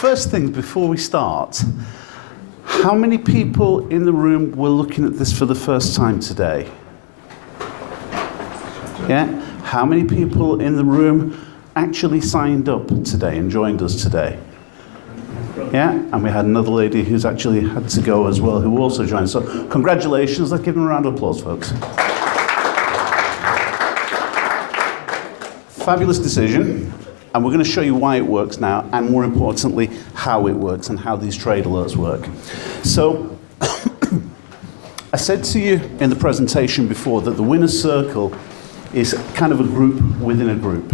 first thing before we start, how many people in the room were looking at this for the first time today? Yeah? How many people in the room actually signed up today and joined us today? Yeah? And we had another lady who's actually had to go as well, who also joined. So congratulations. Let's give them a round of applause, folks. Fabulous decision. And we're going to show you why it works now, and more importantly, how it works and how these trade alerts work. So, I said to you in the presentation before that the winner's circle is kind of a group within a group.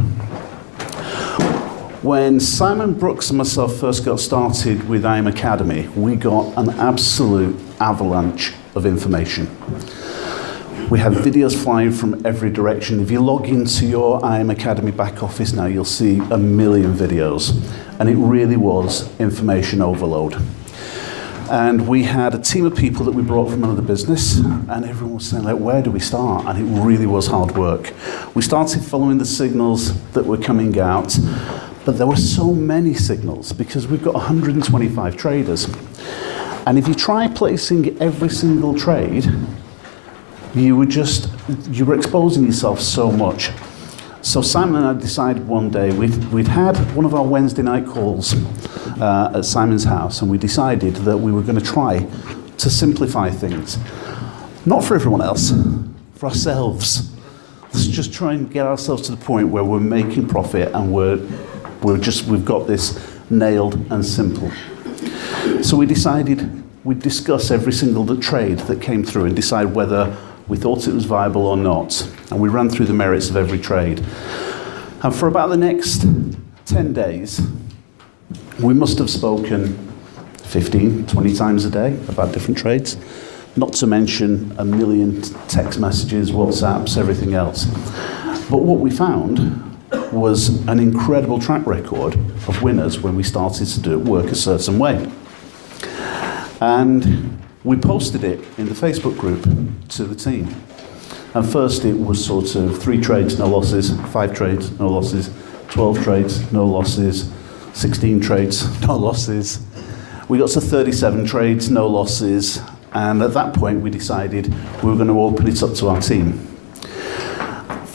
When Simon Brooks and myself first got started with IM Academy, we got an absolute avalanche of information. We have videos flying from every direction. If you log into your IM Academy back office now, you'll see a million videos. And it really was information overload. And we had a team of people that we brought from another business, and everyone was saying, like, where do we start? And it really was hard work. We started following the signals that were coming out, but there were so many signals because we've got 125 traders. And if you try placing every single trade, you were exposing yourself so much. So Simon and I decided one day, we'd had one of our Wednesday night calls at Simon's house, and we decided that we were going to try to simplify things. Not for everyone else, for ourselves. Let's just try and get ourselves to the point where we're making profit and we've got this nailed and simple. So we decided we'd discuss every single trade that came through and decide whether we thought it was viable or not. And we ran through the merits of every trade. And for about the next 10 days, we must have spoken 15, 20 times a day about different trades, not to mention a million text messages, WhatsApps, everything else. But what we found was an incredible track record of winners when we started to do it work a certain way. And we posted it in the Facebook group to the team. And first it was sort of 3 trades, no losses, 5 trades, no losses, 12 trades, no losses, 16 trades, no losses. We got to 37 trades, no losses, and at that point we decided we were going to open it up to our team.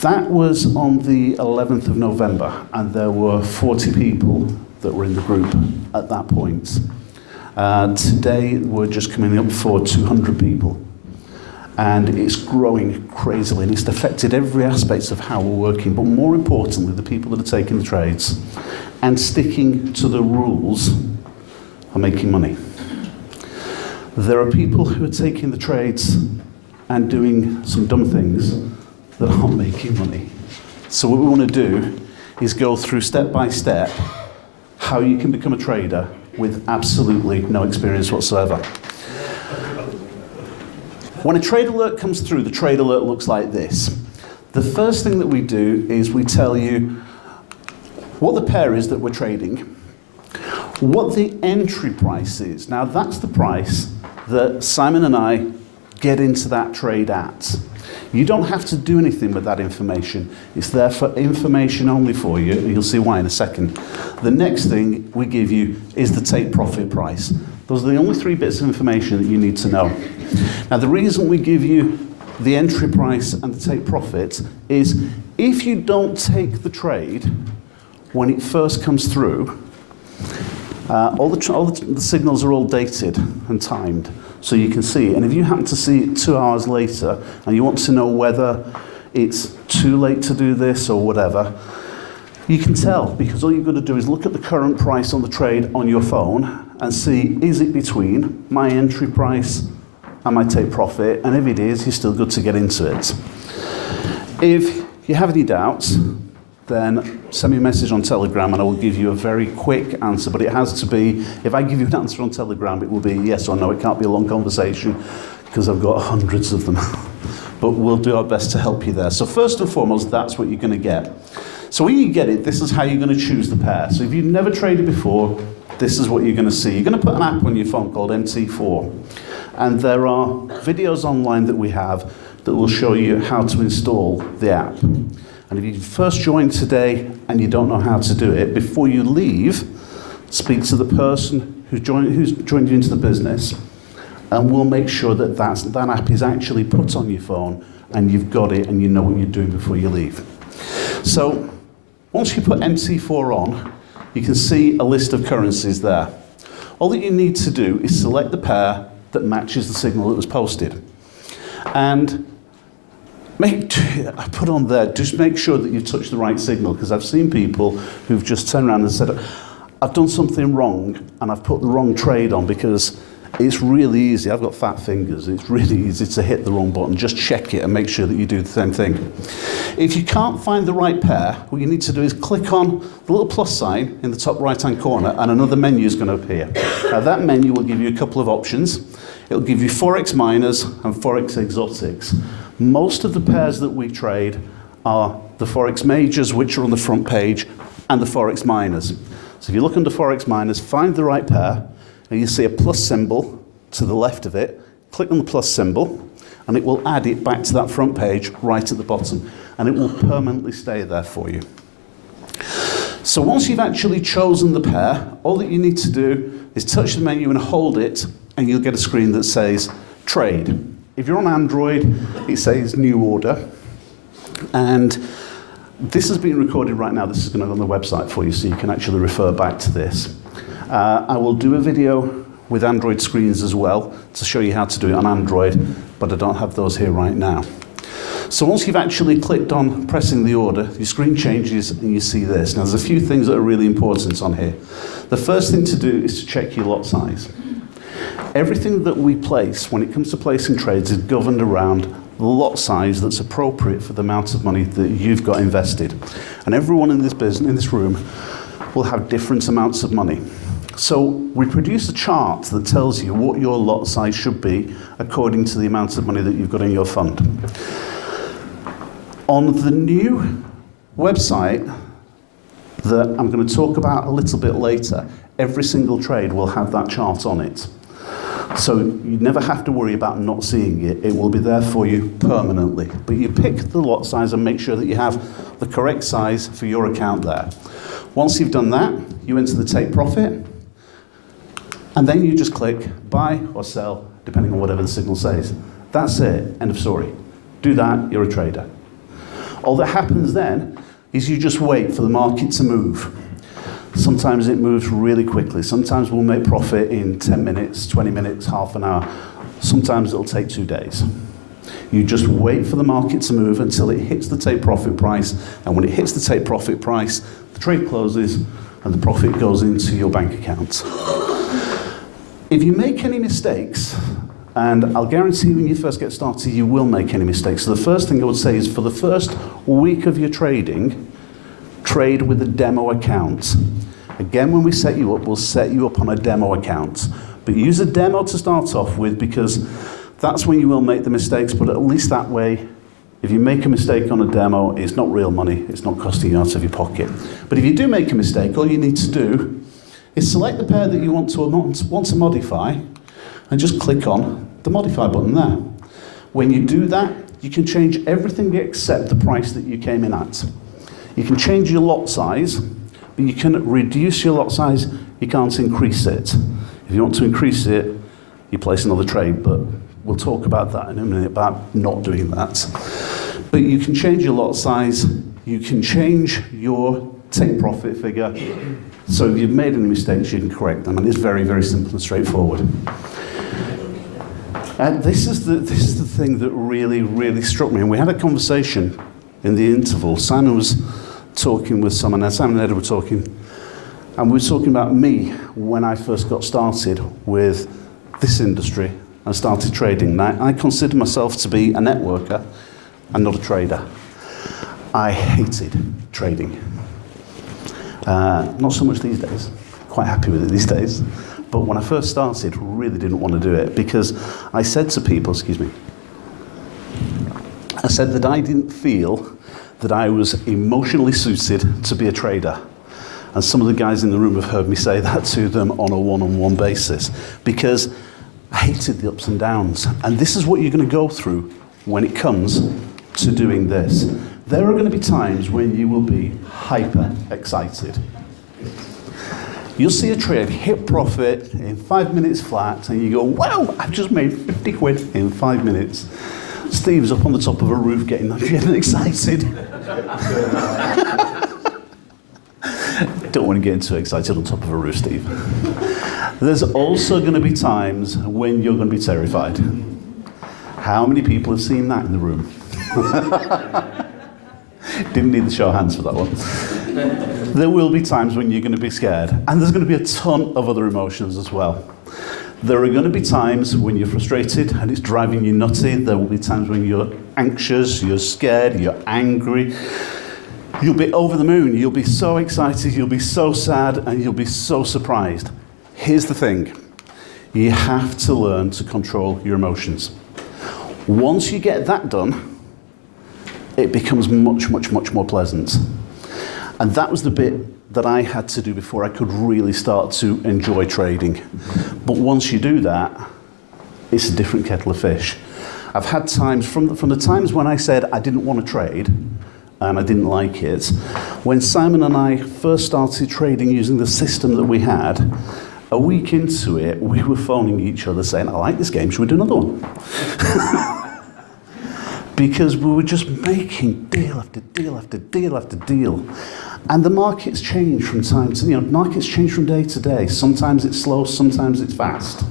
That was on the 11th of November, and there were 40 people that were in the group at that point. Today we're just coming up for 200 people, and it's growing crazily, and it's affected every aspect of how we're working, but more importantly the people that are taking the trades and sticking to the rules are making money. There are people who are taking the trades and doing some dumb things that aren't making money. So what we want to do is go through step by step how you can become a trader with absolutely no experience whatsoever. When a trade alert comes through, the trade alert looks like this. The first thing that we do is we tell you what the pair is that we're trading, what the entry price is. Now that's the price that Simon and I get into that trade at. You don't have to do anything with that information. It's there for information only for you, and you'll see why in a second. The next thing we give you is the take profit price. Those are the only 3 bits of information that you need to know. Now the reason we give you the entry price and the take profit is if you don't take the trade when it first comes through, all the signals are all dated and timed, so you can see it. And if you happen to see it 2 hours later and you want to know whether it's too late to do this or whatever, you can tell, because all you've got to do is look at the current price on the trade on your phone and see, is it between my entry price and my take profit? And if it is, you're still good to get into it. If you have any doubts, then send me a message on Telegram and I will give you a very quick answer. But it has to be, if I give you an answer on Telegram, it will be yes or no. It can't be a long conversation because I've got hundreds of them. But we'll do our best to help you there. So first and foremost, that's what you're going to get. So when you get it, this is how you're going to choose the pair. So if you've never traded before, this is what you're going to see. You're going to put an app on your phone called MT4. And there are videos online that we have that will show you how to install the app. And if you first joined today and you don't know how to do it, before you leave speak to the person who's joined you into the business, and we'll make sure that that app is actually put on your phone and you've got it and you know what you're doing before you leave. So once you put MT4 on, you can see a list of currencies there. All that you need to do is select the pair that matches the signal that was posted. And I put on there, just make sure that you touch the right signal, because I've seen people who've just turned around and said, I've done something wrong and I've put the wrong trade on, because it's really easy. I've got fat fingers. It's really easy to hit the wrong button. Just check it and make sure that you do the same thing. If you can't find the right pair, what you need to do is click on the little plus sign in the top right-hand corner and another menu is going to appear. Now that menu will give you a couple of options. It'll give you Forex minors and Forex exotics. Most of the pairs that we trade are the Forex majors, which are on the front page, and the Forex minors. So if you look under Forex minors, find the right pair, and you see a plus symbol to the left of it, click on the plus symbol, and it will add it back to that front page right at the bottom, and it will permanently stay there for you. So once you've actually chosen the pair, all that you need to do is touch the menu and hold it, and you'll get a screen that says trade. If you're on Android, it says new order, and this has been recorded right now. This is going to go on the website for you, so you can actually refer back to this. I will do a video with Android screens as well to show you how to do it on Android, but I don't have those here right now. So once you've actually clicked on pressing the order, your screen changes and you see this. Now there's a few things that are really important on here. The first thing to do is to check your lot size. Everything that we place when it comes to placing trades is governed around the lot size that's appropriate for the amount of money that you've got invested. And everyone in this business, in this room, will have different amounts of money. So we produce a chart that tells you what your lot size should be according to the amount of money that you've got in your fund. On the new website that I'm going to talk about a little bit later, every single trade will have that chart on it. So you never have to worry about not seeing it. It will be there for you permanently. But you pick the lot size and make sure that you have the correct size for your account there. Once you've done that, you enter the take profit, and then you just click buy or sell, depending on whatever the signal says. That's it, end of story. Do that, you're a trader. All that happens then is you just wait for the market to move. Sometimes it moves really quickly. Sometimes we'll make profit in 10 minutes, 20 minutes, half an hour. Sometimes it'll take 2 days. You just wait for the market to move until it hits the take profit price, and when it hits the take profit price, the trade closes and the profit goes into your bank account. If you make any mistakes, and I'll guarantee when you first get started, you will make any mistakes. So the first thing I would say is for the first week of your trading, trade with a demo account. Again, when we set you up, we'll set you up on a demo account. But use a demo to start off with, because that's when you will make the mistakes, but at least that way, if you make a mistake on a demo, it's not real money, it's not costing you out of your pocket. But if you do make a mistake, all you need to do is select the pair that you want to modify, and just click on the modify button there. When you do that, you can change everything except the price that you came in at. You can change your lot size, but you can reduce your lot size, you can't increase it. If you want to increase it, you place another trade, but we'll talk about that in a minute, about not doing that. But you can change your lot size, you can change your take profit figure, so if you've made any mistakes, you can correct them, and it's very, very simple and straightforward. And this is the thing that really, really struck me, and we had a conversation in the interval. Simon was talking with someone, and Simon and Ed were talking, and we were talking about me when I first got started with this industry and started trading. Now, I consider myself to be a networker and not a trader. I hated trading. Not so much these days, quite happy with it these days, but when I first started, really didn't want to do it, because I said to people, I said that I didn't feel that I was emotionally suited to be a trader. And some of the guys in the room have heard me say that to them on a one-on-one basis, because I hated the ups and downs. And this is what you're going to go through when it comes to doing this. There are going to be times when you will be hyper excited. You'll see a trade hit profit in 5 minutes flat, and you go, wow, I've just made 50 quid in 5 minutes. Steve's up on the top of a roof getting excited. Don't want to get too excited on top of a roof, Steve. There's also going to be times when you're going to be terrified. How many people have seen that in the room? Didn't need the show of hands for that one. There will be times when you're going to be scared, and there's going to be a ton of other emotions as well. There are going to be times when you're frustrated and it's driving you nutty. There will be times when you're anxious, you're scared, you're angry. You'll be over the moon, you'll be so excited, you'll be so sad, and you'll be so surprised. Here's the thing. You have to learn to control your emotions. Once you get that done, it becomes much, much, much more pleasant. And that was the bit that I had to do before I could really start to enjoy trading. But once you do that, it's a different kettle of fish. I've had times, from the times when I said I didn't want to trade, and I didn't like it, when Simon and I first started trading using the system that we had, a week into it, we were phoning each other saying, I like this game, should we do another one? Because we were just making deal after deal after deal after deal. And the markets change from time to, markets change from day to day. Sometimes it's slow, sometimes it's fast.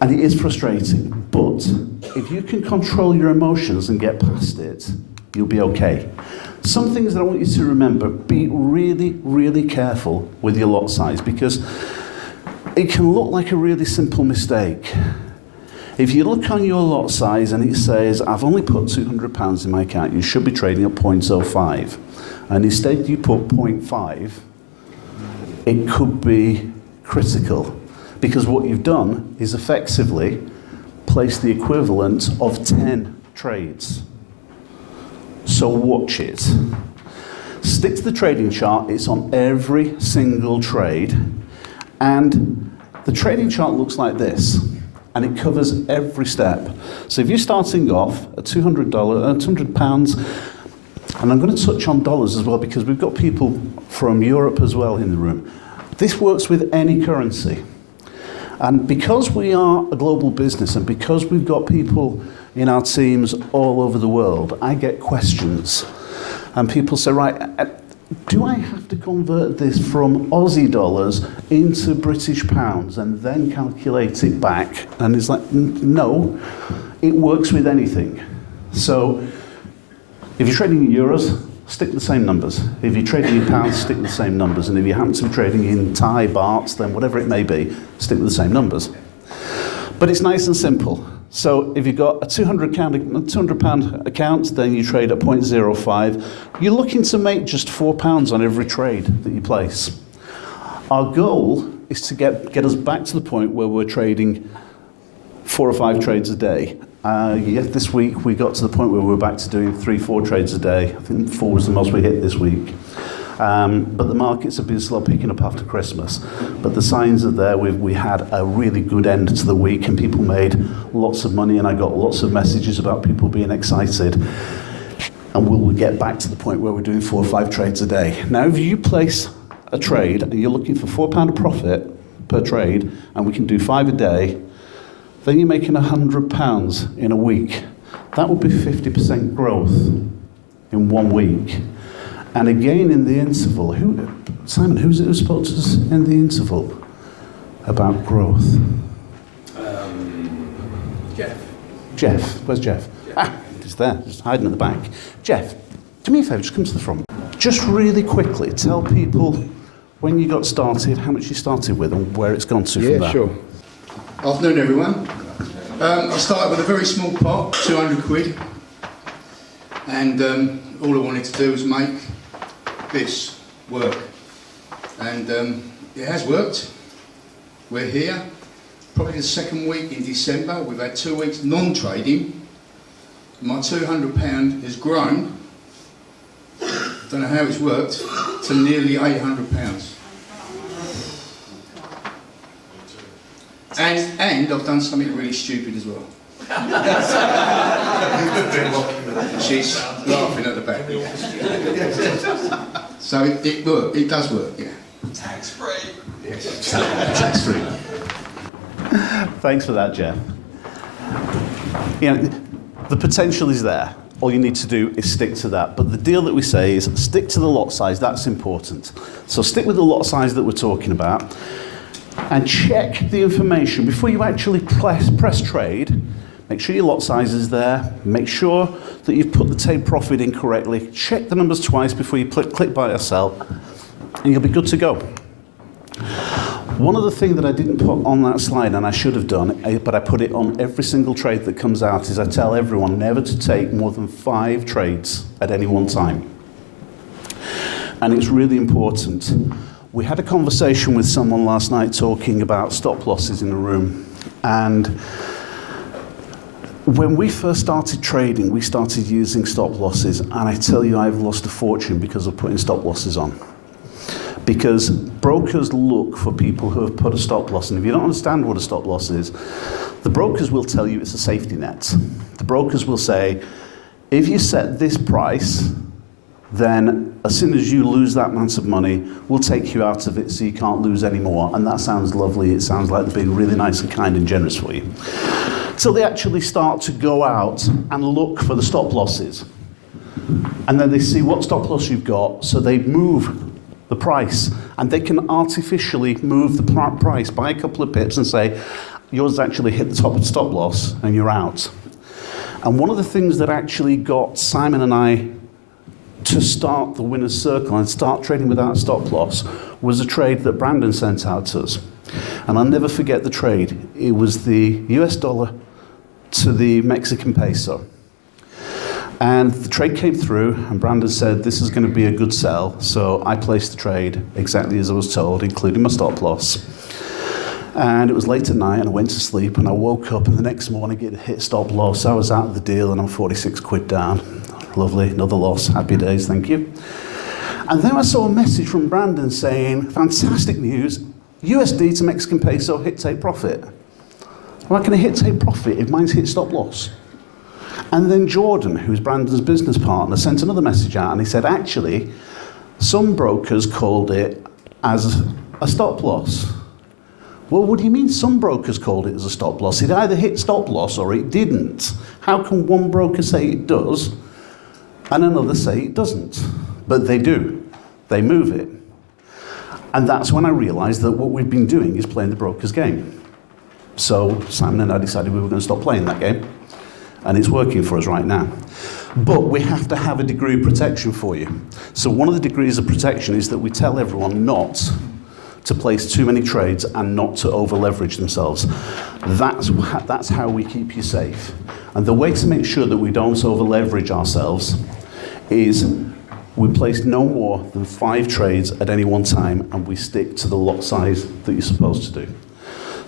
And it is frustrating, but if you can control your emotions and get past it, you'll be okay. Some things that I want you to remember, be really, really careful with your lot size, because it can look like a really simple mistake. If you look on your lot size and it says, I've only put £200 in my account, you should be trading at 0.05. And instead you put 0.5, it could be critical. Because what you've done is effectively place the equivalent of 10 trades. So watch it. Stick to the trading chart, it's on every single trade. And the trading chart looks like this. And it covers every step. So if you're starting off at £200, and I'm going to touch on dollars as well because we've got people from Europe as well in the room. This works with any currency. And because we are a global business and because we've got people in our teams all over the world, I get questions. And people say, right, do I have to convert this from Aussie dollars into British pounds and then calculate it back? And it's like, no, it works with anything. So if you're trading in euros, stick with the same numbers. If you're trading in pounds, stick with the same numbers. And if you happen to be trading in Thai bahts, then whatever it may be, stick with the same numbers. But it's nice and simple. So if you've got a £200 account, then you trade at 0.05. You're looking to make just £4 on every trade that you place. Our goal is to get us back to the point where we're trading 4 or 5 trades a day. This week we got to the point where we're back to doing 3-4 trades a day. I think 4 was the most we hit this week. But the markets have been slow picking up after Christmas. But the signs are there. We had a really good end to the week and people made lots of money, and I got lots of messages about people being excited. And we'll get back to the point where we're doing 4 or 5 trades a day. Now, if you place a trade and you're looking for £4 of profit per trade, and we can do 5 a day, then you're making £100 in a week. That would be 50% growth in 1 week. And again, in the interval, Simon, who's it who spoke to us in the interval about growth? Jeff. Jeff, where's Jeff? Ah, he's there, just hiding at the back. Jeff, do me a favour, just come to the front. Just really quickly, tell people when you got started, how much you started with, and where it's gone to from there. Yeah, sure. Afternoon, everyone. I started with a very small pot, 200 quid, and all I wanted to do was make this work, and it has worked. We're here, probably the 2nd week in December. We've had 2 weeks non-trading. My £200 has grown, don't know how it's worked, to nearly £800. And I've done something really stupid as well. She's laughing at the back. So it does work, yeah. Tax-free. Yes, tax-free. Thanks for that, Jeff. You know, the potential is there. All you need to do is stick to that. But the deal that we say is stick to the lot size. That's important. So stick with the lot size that we're talking about and check the information before you actually press trade. Make sure your lot size is there. Make sure that you've put the take profit in correctly. Check the numbers twice before you click buy or sell, and you'll be good to go. One other thing that I didn't put on that slide, and I should have done, but I put it on every single trade that comes out, is I tell everyone never to take more than 5 trades at any one time. And it's really important. We had a conversation with someone last night talking about stop losses in the room. And when we first started trading, we started using stop losses. And I tell you, I've lost a fortune because of putting stop losses on. Because brokers look for people who have put a stop loss. And if you don't understand what a stop loss is, the brokers will tell you it's a safety net. The brokers will say, if you set this price, then as soon as you lose that amount of money, we'll take you out of it so you can't lose any more. And that sounds lovely. It sounds like they're being really nice and kind and generous for you. Till they actually start to go out and look for the stop losses. And then they see what stop loss you've got, so they move the price, and they can artificially move the price by a couple of pips and say, yours actually hit the top of the stop loss and you're out. And one of the things that actually got Simon and I to start the winner's circle and start trading without stop loss was a trade that Brandon sent out to us. And I'll never forget the trade. It was the US dollar to the Mexican peso. And the trade came through, and Brandon said, this is going to be a good sell. So I placed the trade exactly as I was told, including my stop loss. And it was late at night, and I went to sleep, and I woke up, and the next morning it hit stop loss. I was out of the deal, and I'm 46 quid down. Lovely, another loss, happy days, thank you. And then I saw a message from Brandon saying, fantastic news, USD to Mexican peso hit take profit. How can I hit take profit if mine's hit stop loss? And then Jordan, who's Brandon's business partner, sent another message out, and he said, actually, some brokers called it as a stop loss. Well, what do you mean some brokers called it as a stop loss? It either hit stop loss or it didn't. How can one broker say it does and another say it doesn't? But they do. They move it. And that's when I realized that what we've been doing is playing the broker's game. So Simon and I decided we were going to stop playing that game. And it's working for us right now. But we have to have a degree of protection for you. So one of the degrees of protection is that we tell everyone not to place too many trades and not to over leverage themselves. That's how we keep you safe. And the way to make sure that we don't over leverage ourselves is we place no more than 5 trades at any one time, and we stick to the lot size that you're supposed to do.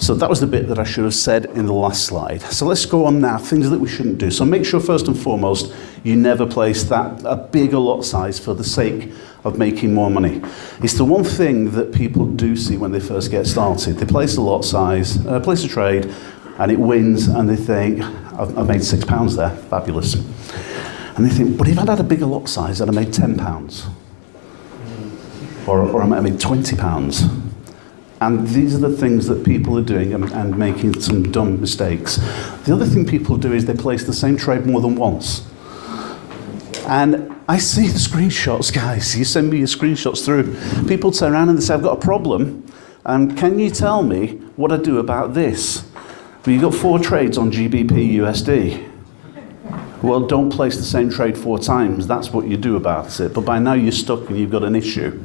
So that was the bit that I should have said in the last slide. So let's go on now, things that we shouldn't do. So make sure first and foremost, you never place a bigger lot size for the sake of making more money. It's the one thing that people do see when they first get started. They place a lot size, place a trade, and it wins, and they think, I've made £6 there, fabulous. And they think, but if I'd had a bigger lot size, I'd have made £10. Or I might have made £20. And these are the things that people are doing and making some dumb mistakes. The other thing people do is they place the same trade more than once. And I see the screenshots, guys. You send me your screenshots through. People turn around and they say, I've got a problem. And can you tell me what I do about this? Well, you've got 4 trades on GBP USD. Well, don't place the same trade 4 times. That's what you do about it. But by now you're stuck and you've got an issue.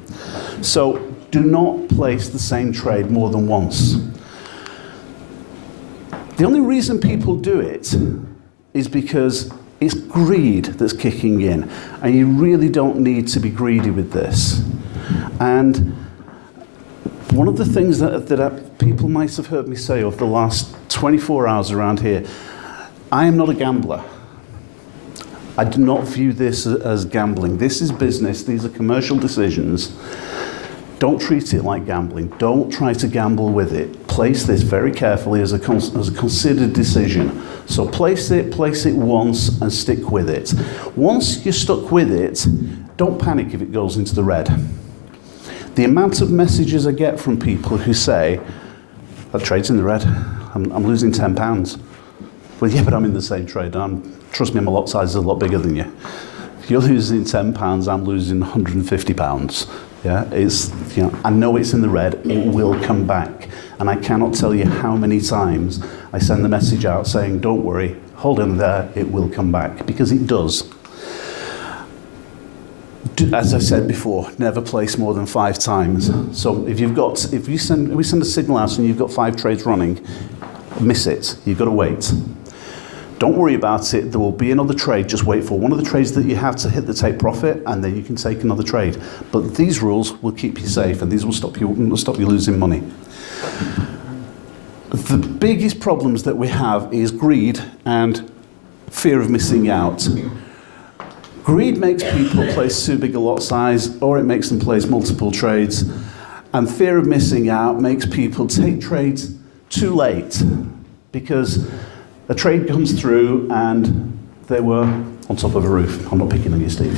So do not place the same trade more than once. The only reason people do it is because it's greed that's kicking in. And you really don't need to be greedy with this. And one of the things that people might have heard me say over the last 24 hours around here, I am not a gambler. I do not view this as gambling. This is business. These are commercial decisions. Don't treat it like gambling. Don't try to gamble with it. Place this very carefully as a considered decision. So place it once and stick with it. Once you're stuck with it, don't panic if it goes into the red. The amount of messages I get from people who say, that trade's in the red, I'm losing £10. Well, yeah, but I'm in the same trade. Trust me, my lot size is a lot bigger than you. If you're losing £10, I'm losing £150. Yeah, I know it's in the red, it will come back. And I cannot tell you how many times I send the message out saying, don't worry, hold in there, it will come back, because it does. As I said before, never place more than 5 times. So if we send a signal out and you've got 5 trades running, miss it, you've got to wait. Don't worry about it, there will be another trade, just wait for one of the trades that you have to hit the take profit, and then you can take another trade. But these rules will keep you safe, and these will stop you losing money. The biggest problems that we have is greed and fear of missing out. Greed makes people place too big a lot size, or it makes them place multiple trades. And fear of missing out makes people take trades too late, because a trade comes through and they were on top of a roof. I'm not picking on you, Steve.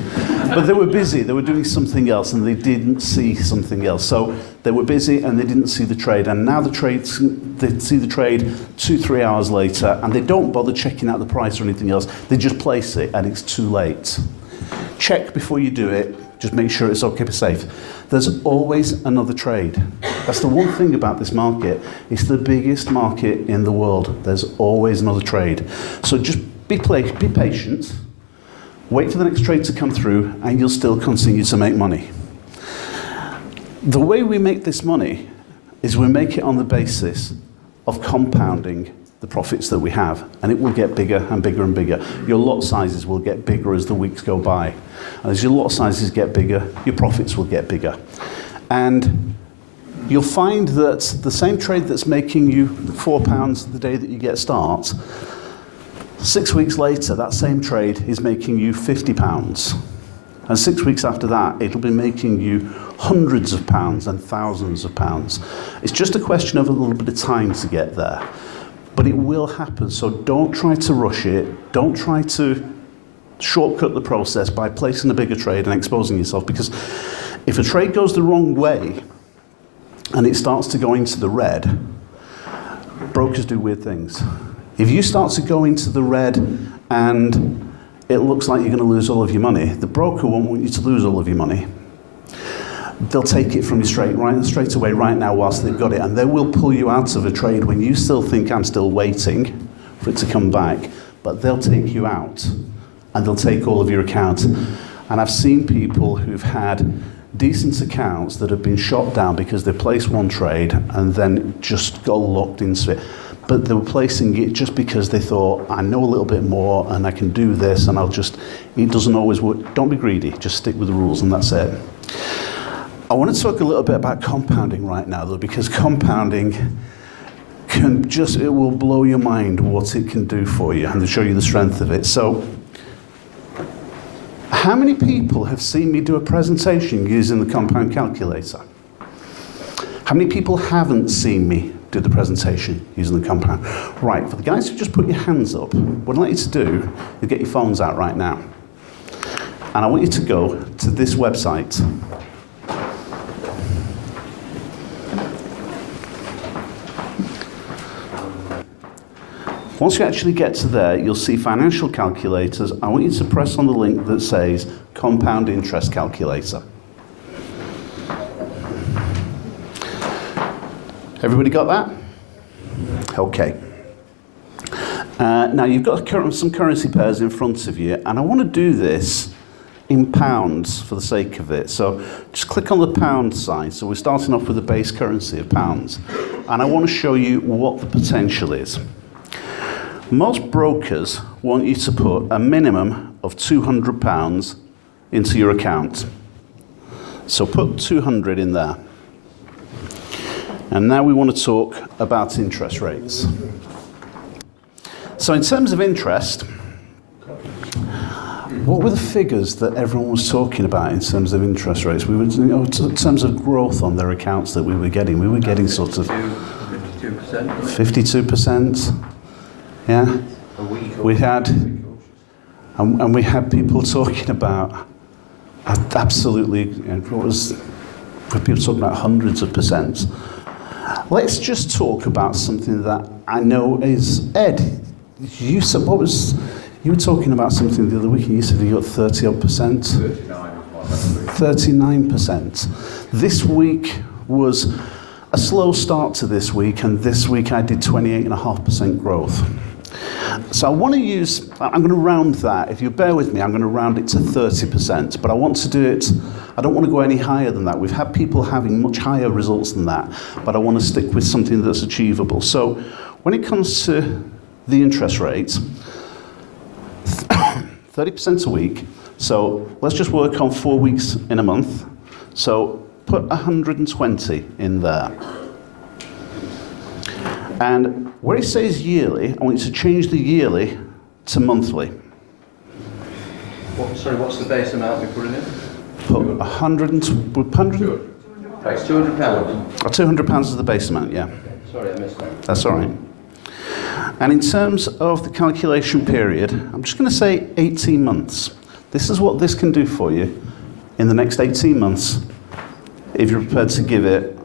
But they were busy, they were doing something else, and they didn't see something else. So they were busy and they didn't see the trade. And now they see the trade 2-3 hours later, and they don't bother checking out the price or anything else. They just place it, and it's too late. Check before you do it. Just make sure it's okay, safe. There's always another trade. That's the one thing about this market. It's the biggest market in the world. There's always another trade. So just be patient, wait for the next trade to come through, and you'll still continue to make money. The way we make this money is we make it on the basis of compounding the profits that we have, and it will get bigger and bigger and bigger. Your lot sizes will get bigger as the weeks go by. And as your lot sizes get bigger, your profits will get bigger. And you'll find that the same trade that's making you £4 the day that you get start, 6 weeks later, that same trade is making you £50. And 6 weeks after that, it'll be making you hundreds of pounds and thousands of pounds. It's just a question of a little bit of time to get there. But it will happen, so don't try to rush it. Don't try to shortcut the process by placing a bigger trade and exposing yourself, because if a trade goes the wrong way and it starts to go into the red, brokers do weird things. If you start to go into the red and it looks like you're going to lose all of your money, the broker won't want you to lose all of your money. They'll take it from you straight away right now whilst they've got it, and they will pull you out of a trade when you still think I'm still waiting for it to come back, but they'll take you out and they'll take all of your accounts. And I've seen people who've had decent accounts that have been shot down because they placed one trade and then just got locked into it. But they were placing it just because they thought, I know a little bit more and I can do this, and it doesn't always work. Don't be greedy, just stick with the rules and that's it. I want to talk a little bit about compounding right now, though, because compounding it will blow your mind what it can do for you and to show you the strength of it. So, how many people have seen me do a presentation using the compound calculator? How many people haven't seen me do the presentation using the compound? Right, for the guys who just put your hands up, what I'd like you to do is get your phones out right now. And I want you to go to this website. Once you actually get to there, you'll see financial calculators. I want you to press on the link that says Compound Interest Calculator. Everybody got that? Okay. Now you've got some currency pairs in front of you, and I want to do this in pounds for the sake of it. So just click on the pound sign. So we're starting off with a base currency of pounds, and I want to show you what the potential is. Most brokers want you to put a minimum of £200 into your account. So put 200 in there. And now we want to talk about interest rates. So in terms of interest, what were the figures that everyone was talking about in terms of interest rates? We were, in terms of growth on their accounts that we were getting sort of 52%. Yeah, we had people talking about absolutely, what was for people talking about hundreds of percent. Let's just talk about something that I know is, Ed, you said, you were talking about something the other week and you said you got 30 odd percent. 39%. This week was a slow start to this week, and this week I did 28.5% growth. So I want to use, I'm going to round that. If you bear with me, I'm going to round it to 30%, but I want to do it, I don't want to go any higher than that. We've had people having much higher results than that, but I want to stick with something that's achievable. So when it comes to the interest rate, 30% a week, so let's just work on 4 weeks in a month. So put 120 in there. And where it says yearly, I want you to change the yearly to monthly. Sorry, what's the base amount we're putting in? Put 100. It's £200. £200 is the base amount, yeah. Sorry, I missed that. That's all right. And in terms of the calculation period, I'm just going to say 18 months. This is what this can do for you in the next 18 months if you're prepared to give it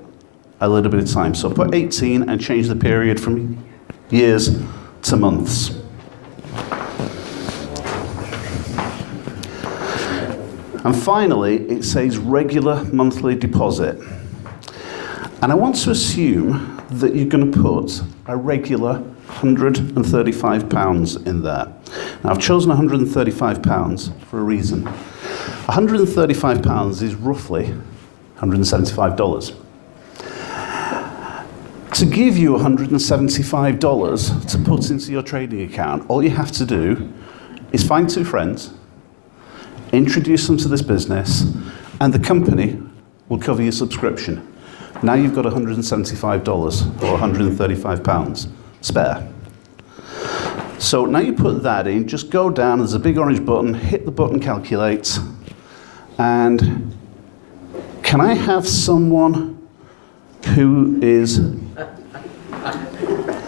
a little bit of time. So put 18 and change the period from years to months. And finally, it says regular monthly deposit. And I want to assume that you're going to put a regular £135 in there. Now, I've chosen £135 for a reason. £135 is roughly $175. To give you $175 to put into your trading account, all you have to do is find two friends, introduce them to this business, and the company will cover your subscription. Now you've got $175 or £135 spare. So now you put that in, just go down, there's a big orange button, hit the button calculate, and can I have someone who is,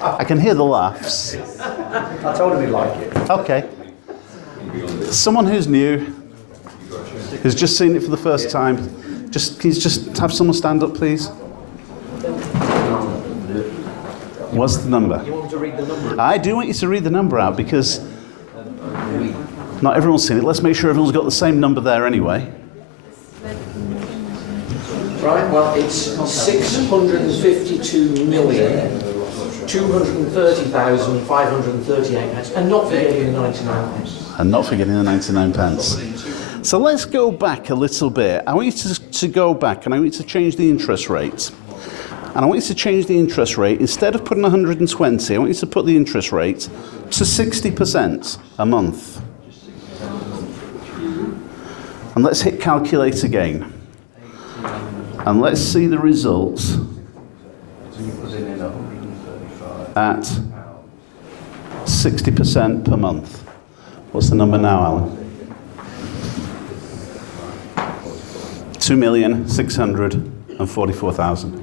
I can hear the laughs. I told him he'd like it. Okay. Someone who's new, who's just seen it for the first time. Can you just have someone stand up, please? What's the number? You want me to read the number? I do want you to read the number out because not everyone's seen it. Let's make sure everyone's got the same number there anyway. Right, well, it's 652,230,538 pence, and not forgetting the 99 pence. And not forgetting the 99 pence. So let's go back a little bit. I want you to go back and I want you to change the interest rate. And I want you to change the interest rate. Instead of putting 120, I want you to put the interest rate to 60% a month. And let's hit calculate again. And let's see the results at 60% per month. What's the number now, Alan? 2,644,000.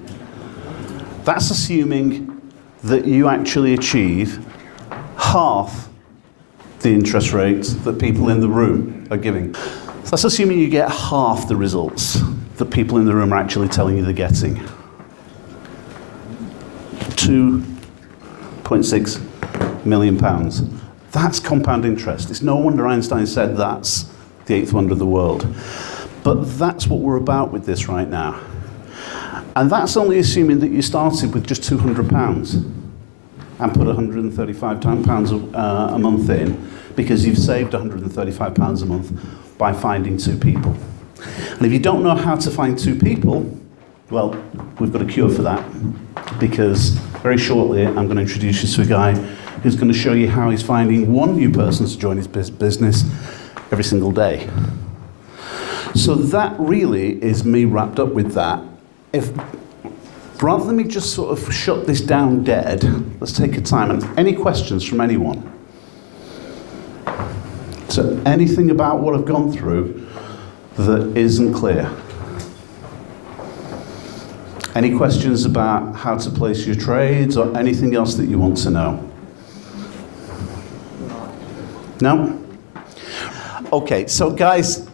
That's assuming that you actually achieve half the interest rate that people in the room are giving. So that's assuming you get half the results that people in the room are actually telling you they're getting. £2.6 million. That's compound interest. It's no wonder Einstein said that's the eighth wonder of the world. But that's what we're about with this right now. And that's only assuming that you started with just £200 and put £135 a month in, because you've saved £135 a month by finding two people. And if you don't know how to find two people, well, we've got a cure for that, because very shortly I'm going to introduce you to a guy who's going to show you how he's finding one new person to join his business every single day. So that really is me wrapped up with that. If rather than me just sort of shut this down dead, let's take a time. And any questions from anyone? So anything about what I've gone through that isn't clear? Any questions about how to place your trades or anything else that you want to know? No? Okay, so guys,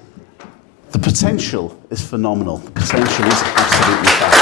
the potential is phenomenal. The potential is absolutely absolutely fab.